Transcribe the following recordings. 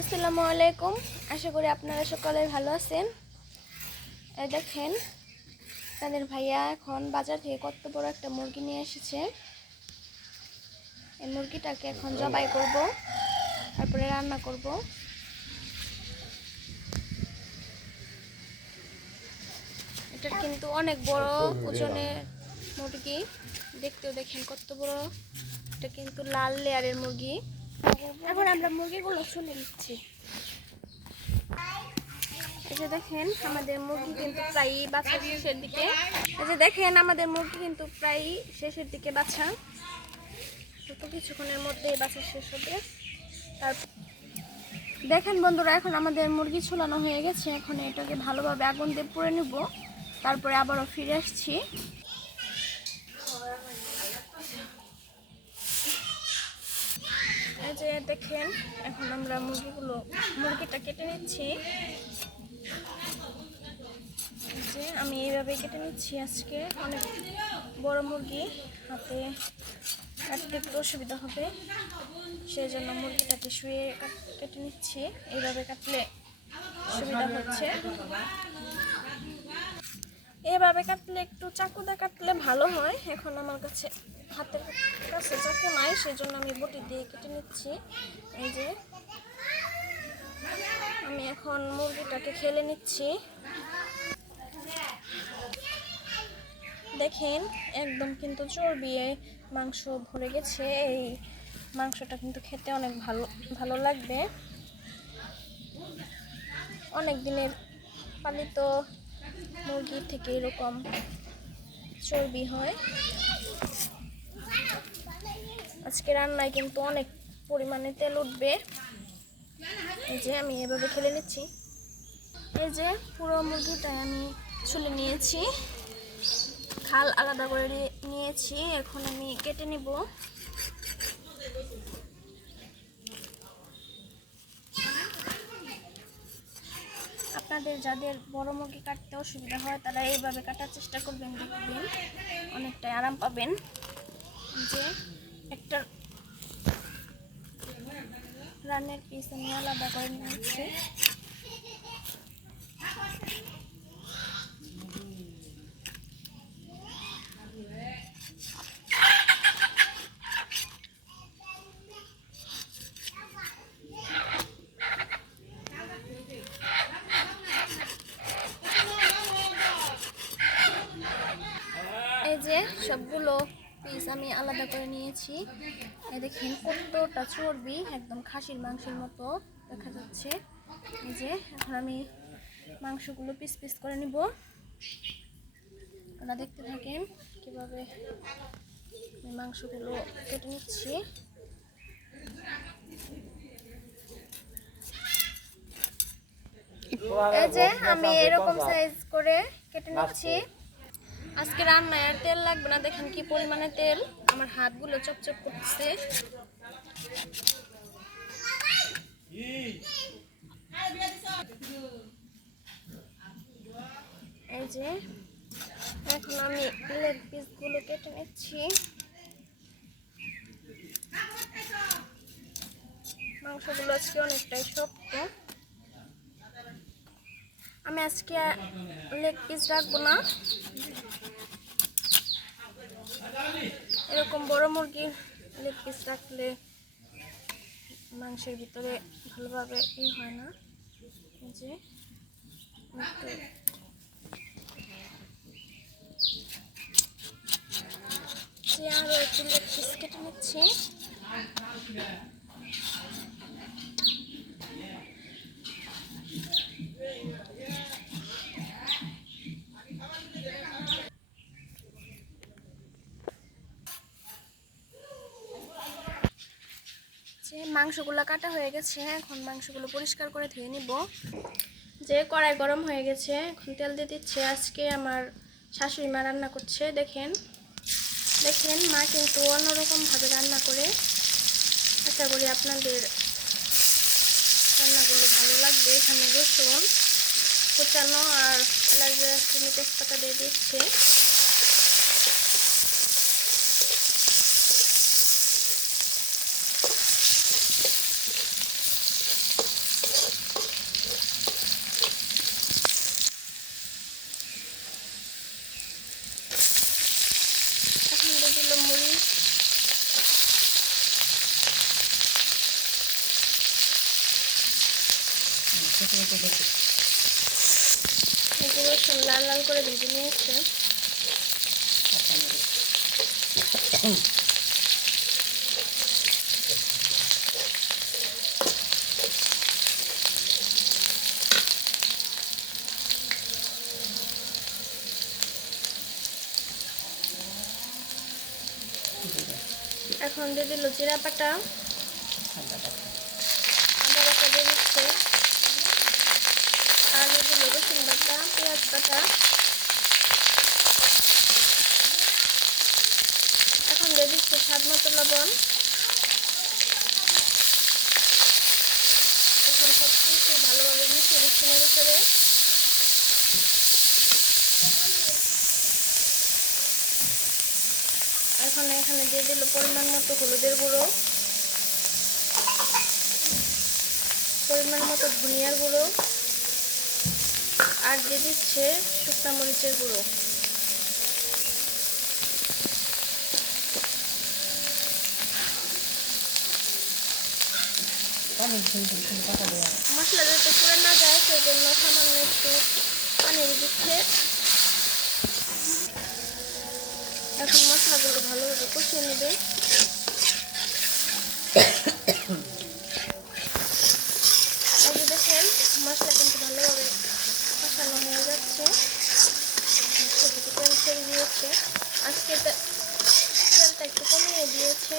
আসসালামু আলাইকুম। আশা করি আপনারা সকলে ভালো আছেন। এই দেখেন তাদের ভাইয়া এখন বাজার থেকে কত বড় একটা মুরগি নিয়ে এসেছে। এই মুরগিটাকে এখন জবাই করব, তারপরে রান্না করব। এটা কিন্তু অনেক বড় ওজনের মুরগি, দেখতেও দেখেন কত বড়। এটা কিন্তু লাল লেয়ারের মুরগি। এখন আমরা মুরগিগুলো শুনে নিচ্ছি। এই যে দেখেন আমাদের মুরগি কিন্তু প্রায় বাচ্চা শেষের দিকে। বাচ্চা তো কিছুক্ষণের মধ্যেই বাচ্চা শেষ হবে। দেখেন বন্ধুরা, এখন আমাদের মুরগি ঝুলানো হয়ে গেছে। এখন এটাকে ভালোভাবে আগুন দিয়ে পুড়ে নেব, তারপরে আবারও ফিরে আসছি। এই যে দেখেন এখন আমরা মুরগিটা কেটে নিচ্ছি। যে আমি এইভাবে কেটে নিচ্ছি। আজকে অনেক বড় মুরগি, হাতে কাটতে একটু অসুবিধা হবে, সেই জন্য মুরগিটাকে শুয়ে কেটে নিচ্ছি। এইভাবে কাটলে সুবিধা হচ্ছে। এভাবে কাটলে একটু চাকুতে কাটলে ভালো হয়। এখন আমার কাছে হাতের কাছে চাকু নাই, সেই জন্য আমি বটি দিয়ে কেটে নিচ্ছি। এই যে আমি এখন মুরগিটাকে খেলে নিচ্ছি। দেখেন একদম কিন্তু চর্বিয়ে মাংস ভরে গেছে। এই মাংসটা কিন্তু খেতে অনেক ভালো লাগবে। অনেক দিনের পালিত মুরগির থেকে এরকম চর্বি হয়। আজকে রান্নায় কিন্তু অনেক পরিমাণে তেল উঠবে। এই যে আমি এভাবে খেলে নিচ্ছি। এই যে পুরো মুরগিটাই আমি ছুলে নিয়েছি, খাল আলাদা করে নিয়েছি। এখন আমি কেটে নিব। আপনাদের যাদের বড় মুরগি কাটতে অসুবিধা হয় তারা এইভাবে কাটার চেষ্টা করবেন, দেখবেন অনেকটাই আরাম পাবেন। যে একটা রানের পিস আমি আলাদা করে নিয়েছি। এই যে সবগুলো পিস আমি আলাদা করে নিয়েছি। এই দেখেন কতটা চর্বি, একদম খাসির মাংসের মতো দেখা যাচ্ছে। এই যে এখন আমি মাংসগুলো পিস পিস করে নিব। আপনারা দেখতে থাকেন কিভাবে আমি মাংসগুলো কেটে নিচ্ছি। এই যে আমি এরকম সাইজ করে কেটে নিচ্ছি। আজকে রান্নায় আর তেল লাগবে না। দেখেন কি পরিমাণে তেল, আমার হাতগুলো চপচপ করছে। এই যে এখন আমি লেগ পিসগুলো কেটে নিচ্ছি। মাংসগুলো আজকে অনেকটাই শক্ত। আমি আজকে লেগ পিস রাখবো না। এরকম বড় মুরগির লেগ পিস রাখলে মাংসের ভিতরে ভালোভাবে হয় না। যে আরও একটু লেগ পিস কেটে নিচ্ছি। মাংসগুলো কাটা হয়ে গেছে। এখন মাংসগুলো পরিষ্কার করে ধুয়ে নিব। যে কড়াই গরম হয়ে গেছে, এখন তেল দিয়ে দিচ্ছে। আজকে আমার শাশুড়ি মা রান্না করছে। দেখেন মা কিন্তু অন্যরকমভাবে রান্না করে। আশা করি আপনাদের রান্নাগুলো ভালো লাগবে। এখানে রসুন কুচানো আর এলাচ দারচিনি তেজপাতা দিয়ে দিচ্ছে। এই যে রসুন লাল লাল করে ভেজে নিয়েছে। এখন দিয়ে দিল জিরা বাটা, আদা বাটা দিয়ে দিচ্ছে, আর দিয়ে দিল রসুন বাটা, পেঁয়াজ বাটা। এখন দিয়ে দিচ্ছে স্বাদ মতো লবণ। এখন সব কিছু ভালোভাবে মিশিয়ে দিচ্ছি এর ভিতরে। এখন এখানে দিয়ে দিল পরিমাণ মতো হলুদের গুঁড়ো, পরিমাণ মতো ধনিয়ার গুঁড়ো, আর দিয়ে দিচ্ছে শুকনা মরিচের গুঁড়ো। মশলা যাতে পুড়ে না যায় সেই জন্য সামান্য একটু পানি দিচ্ছে। এখন মশলাগুলো ভালোভাবে কষিয়ে নেবে। এই যে দেখেন মশলা কিন্তু ভালোভাবে কষানো হয়ে যাচ্ছে, তেল ছেড়ে দিয়েছে। আজকে তেলটা একটু কমিয়ে দিয়েছে,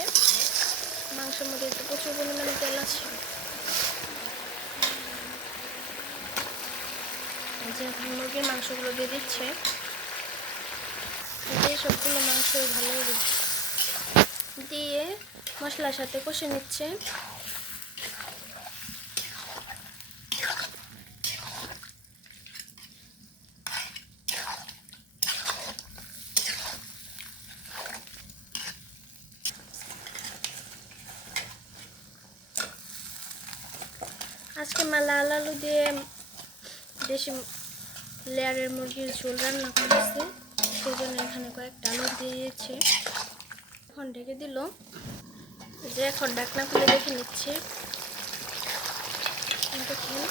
মাংসের মধ্যে একটু প্রচুর পরিমাণে তেল আছে। এই যে এখন মুরগির মাংসগুলো দিয়ে দিচ্ছে, দিয়ে সবগুলো মাংস ভালোভাবে দিয়ে মশলার সাথে কষে নিচ্ছে। আজকে মা লাল আলু দিয়ে দেশি লেয়ারের মুরগির ঝোল রান্না করেছে, সেই জন্য এখানে কয়েকটা আলু দিয়ে দিয়েছে। এখন ঢেকে দিল, যে এখন ঢাকনা খুলে দেখে নিচ্ছে। দেখেন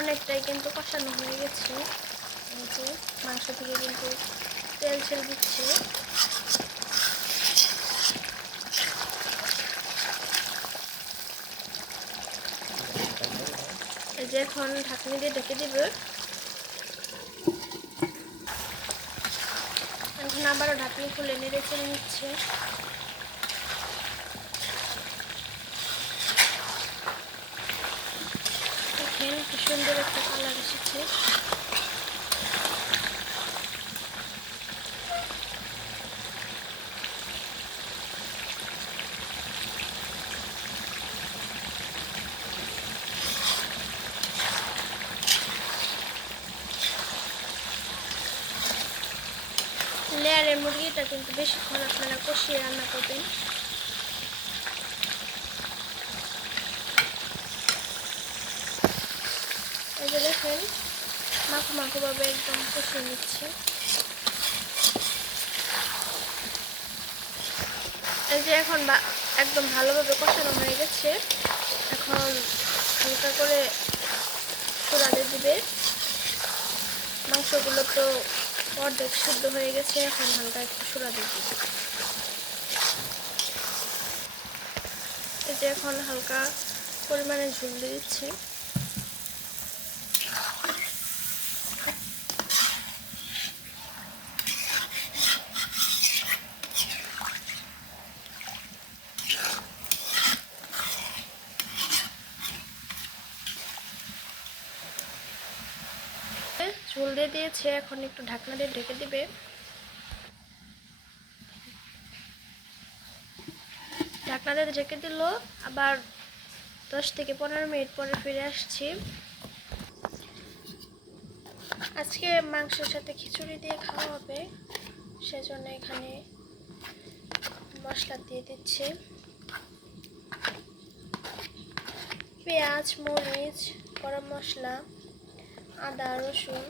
অনেকটাই কিন্তু কষানো হয়ে গেছে। এই যে মাংস থেকে কিন্তু তেল ছেড়ে দিচ্ছে। এই যে এখন ঢাকনি দিয়ে ঢেকে দিবে। এখন আবারও ঢাকনি খুলে নেড়ে চেড়ে নিচ্ছে। দেখেন কি সুন্দর একটা কালার এসেছে। লেয়ারের মুরগিটা কিন্তু বেশিক্ষণ আপনারা কষিয়ে রান্না করবেন। এই যে দেখেন মাখো মাখো ভাবে একদম কষিয়ে নিচ্ছে। এই যে এখন একদম ভালোভাবে কষানো হয়ে গেছে। এখন হালকা করে চুলা দিয়ে দিবে। মাংসগুলো তো অর্ধেক সিদ্ধ হয়ে গেছে, এখন হালকা একটু চুলা দিয়ে দিবে। এই যে এখন হালকা পরিমাণে ঝোল দিয়ে দিচ্ছি। ঝোল দিয়ে দিয়েছে, এখন একটু ঢাকনা দিয়ে ঢেকে দিবে। ঢাকনা দিয়ে ঢেকে দিল, আবার 10 থেকে 15 মিনিট পরে ফিরে আসছি। আজকে মাংসের সাথে খিচুড়ি দিয়ে খাওয়া হবে, সেজন্য এখানে মশলা দিয়ে দিচ্ছি। পেঁয়াজ, মরিচ, গরম মশলা, আদা, রসুন,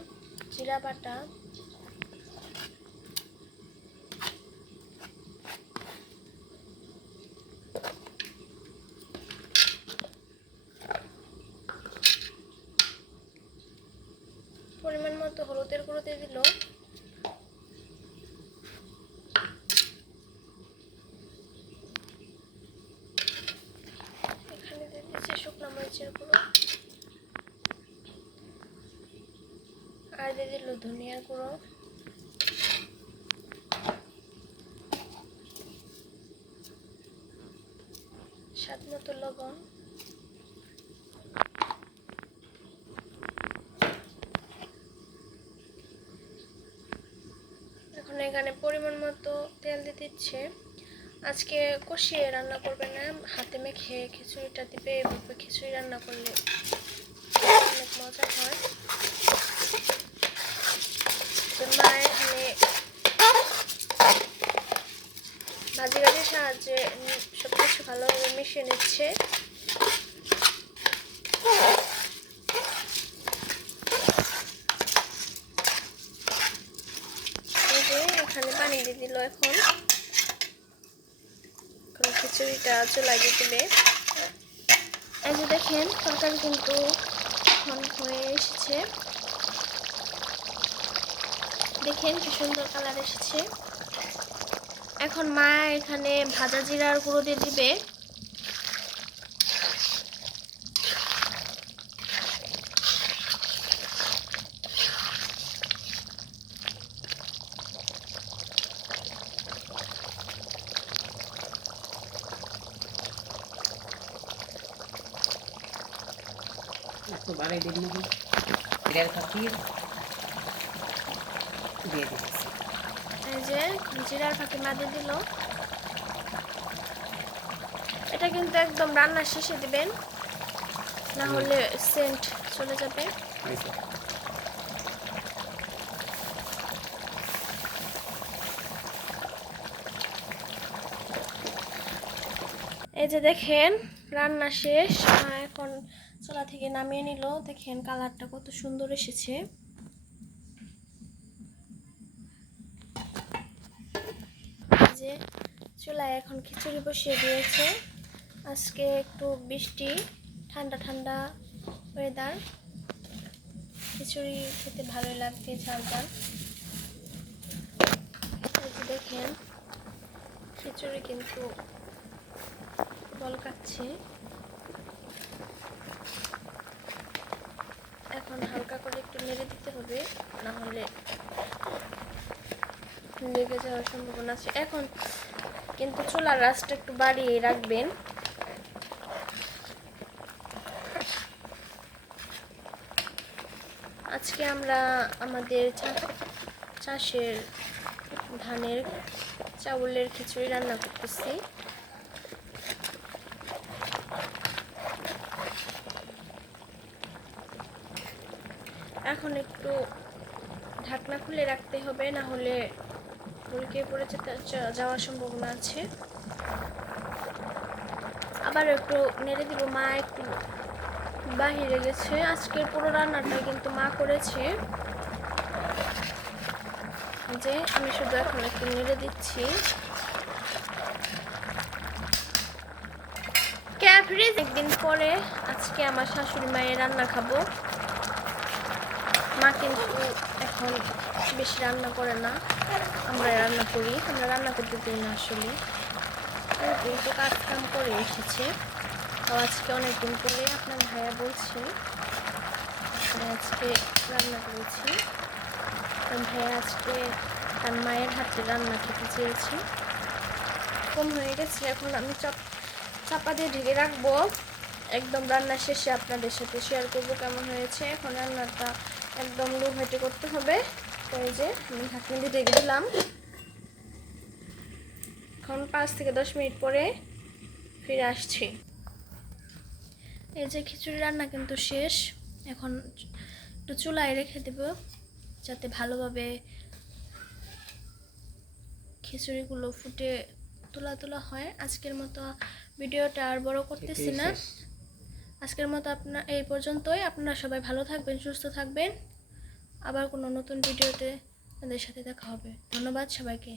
জিরা বাটা, হলুদের গুঁড়ো দিয়ে দিল। এখানে দিয়ে দিচ্ছে শুকনো মরিচের গুঁড়ো, আর দিয়ে দিল ধনিয়ার গুঁড়ো, স্বাদ মতো লবণ, এখন এখানে পরিমাণ মতো তেল দিয়ে দিচ্ছে। আজকে কষিয়ে রান্না করবে না, হাতে মেখে খিচুড়িটা দিবে। এভাবে খিচুড়ি রান্না করলে অনেক মজা হয়। মা এখানে ভাজি ভাজির সাহায্যে সবকিছু ভালোভাবে মিশিয়ে নিচ্ছে। এখানে পানি দিয়ে দিল। এখন খিচুড়িটা চুলায় দিয়ে দিবে। এই যে দেখেন তরকারি কিন্তু এখন হয়ে এসেছে, দেখেন কি সুন্দর কালার এসেছে। এখন মা এখানে ভাজা জিরার গুঁড়ো দিয়ে দিবে। একটু বাড়াই দিন নাকি জিরার ফাঁকি দিয়ে দিচ্ছি। এই যে জিরার ফাঁকি মা দিয়ে দিল। এটা কিন্তু একদম রান্নার শেষে দিবেন, না হলে সেন্ট চলে যাবে। এই যে দেখেন রান্না শেষ, এখন চুলা থেকে নামিয়ে নিল। দেখেন কালারটা কত সুন্দর এসেছে। যে চুলায় এখন খিচুড়ি বসিয়ে দিয়েছে। আজকে একটু বৃষ্টি, ঠান্ডা ঠান্ডা ওয়েদার, খিচুড়ি খেতে ভালোই লাগবে ঝাল ঝাল। দেখেন খিচুড়ি কিন্তু বলকাচ্ছে। এখন হালকা করে একটু নেড়ে দিতে হবে, না হলে লেগে যাওয়ার সম্ভাবনা আছে। এখন কিন্তু চুলার আঁচটা একটু বাড়িয়ে রাখবেন। আজকে আমরা আমাদের চাষের ধানের চাউলের খিচুড়ি রান্না করতেছি। এখন একটু ঢাকনা খুলে রাখতে হবে, না হলে উল্টে পড়ে যাওয়ার সম্ভাবনা আছে। আবার একটু নেড়ে দিব। মা একটু বাহিরে গেছে। আজকের পুরো রান্নাটা কিন্তু মা করেছে। যে আমি শুধু এখন একটু নেড়ে দিচ্ছি। একদিন পরে আজকে আমার শাশুড়ি মায়ের রান্না খাবো। মা কিন্তু এখন বেশি রান্না করে না, আমরা রান্না করি। আমরা রান্না করতে দিই না আসলে, কিন্তু কাজ কাম করে এসেছে। আজকে অনেকদিন পরে আপনার ভাইয়া বলছে আজকে রান্না করেছি। ভাইয়া আজকে তার মায়ের হাতে রান্না খেতে চেয়েছি। কম হয়ে গেছে, এখন আমি চাপা দিয়ে ঢেকে রাখবো। একদম রান্না শেষে আপনাদের সাথে শেয়ার করবো কেমন হয়েছে। এখন রান্নাটা একদম লো হিটে করতে হবে। তো এই যে আমি ঢাকনা দিয়ে ঢেকে দিলাম। এখন 5 থেকে 10 মিনিট পরে ফিরে আসছি। এই যে খিচুড়ি রান্না কিন্তু শেষ। এখন একটু চুলায় রেখে দেব যাতে ভালোভাবে খিচুড়িগুলো ফুটে তোলা তোলা হয়। আজকের মতো ভিডিওটা আর বড় করতেছি না। আজকের মতো আপনার এই পর্যন্তই। আপনারা সবাই ভালো থাকবেন, সুস্থ থাকবেন। আবার কোনো নতুন ভিডিওতে আপনাদের সাথে দেখা হবে। ধন্যবাদ সবাইকে।